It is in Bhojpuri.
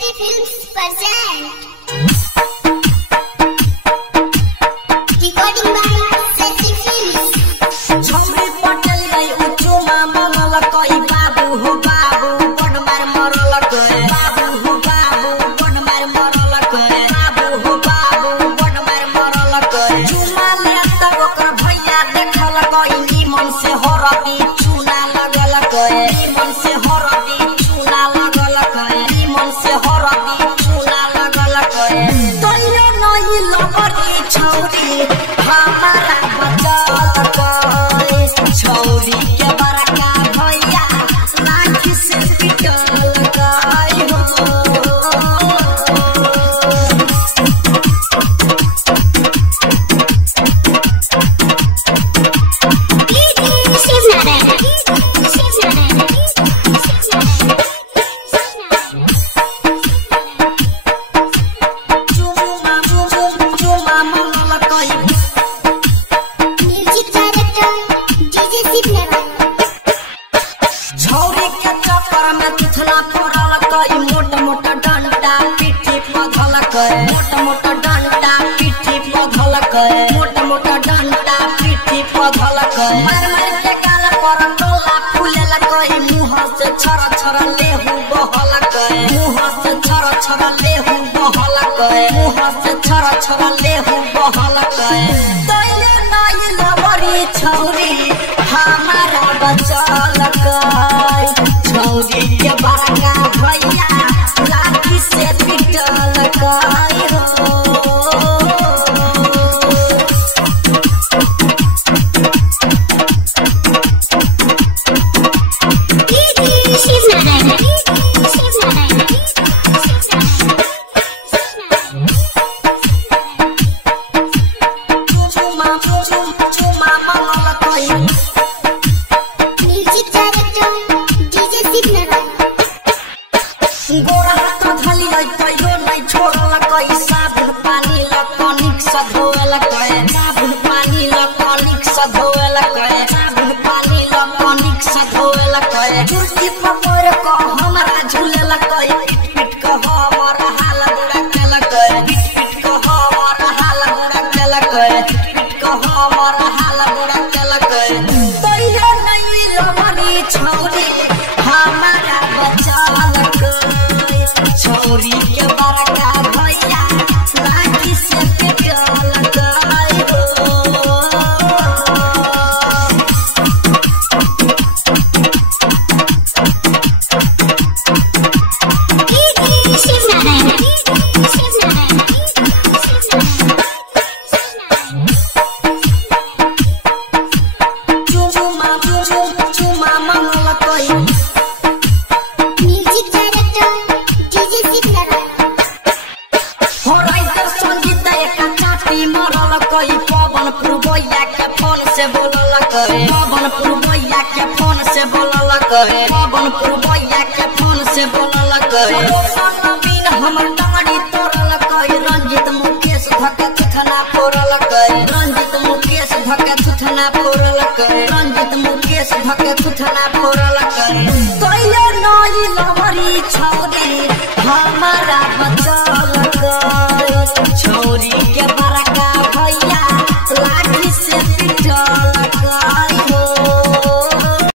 Films present. Recording by Seti Films. छौरी पटल गई उच्चो मामा मलकई बाबू हो बाबू बड़ मार मरल गए बाबू हो बाबू बड़ मार मरल गए बाबू हो बाबू बड़ मार मरल गए चुना ले तब ओकर भैया देखल गई निमन से हरदी चुना लगल गए निमन से हरदी चुना लगल गए निमन से हरदी चुना लगल गए तैयो नहीं लबरी छौरी हमारा बचल गए छौरी के बड़का भैया लाठी से पिटल गए हो छौरी के चक्कर में तुथला पड़ल गई मोटा मोटा डंडा पीठी पधल गए मोटा मोटा डंडा पीठी पधल गए मोटा मोटा डंडा पीठी पधल गए मार मार के गाल पर टोला फूले गई मुंह से छर छर लेहू बहल गए मुंह से छर छर लेहू बहल गए मुंह से छर छर लेहू बहल गए तैले नहीं लबरी छौरी हमारा बचल गए छौरी के बड़का भैया लाठी से पिटल गए हो गोरा हाथ धली कहियो नहीं छोड़ल कई साबुन पानी लकनिक से धोएल गए साबुन पानी लकनिक से धोएल गए साबुन पानी लकनिक से धोएल गए झुलकी पकड़ को हमरा झूलेल गए पिट के हमर हाल बुरा केल गए पिट के हमर हाल बुरा केल गए पिट के हमर हाल बुरा केल गए तैयो नहीं लबरी छौरी हमारा बचल गए छौरी के बड़का भैया लाठी से पिटल गए हो चुमा मंगल कोई Music director DJ Sidnaran. हो राइटर संगीत एक चाटी मरल कई पवन पुरबैया के फोन से बोलल करे पवन पुरबैया के फोन से बोलल करे पवन पुरबैया के फोन से बोलल करे नवीन हमर डाड़ी तोड़ल करे रंजित मुकेश धके थुथना फोड़ल करे रंजित मुकेश धके थुथना फोड़ल करे रंजित मुकेश धके थुथना फोड़ल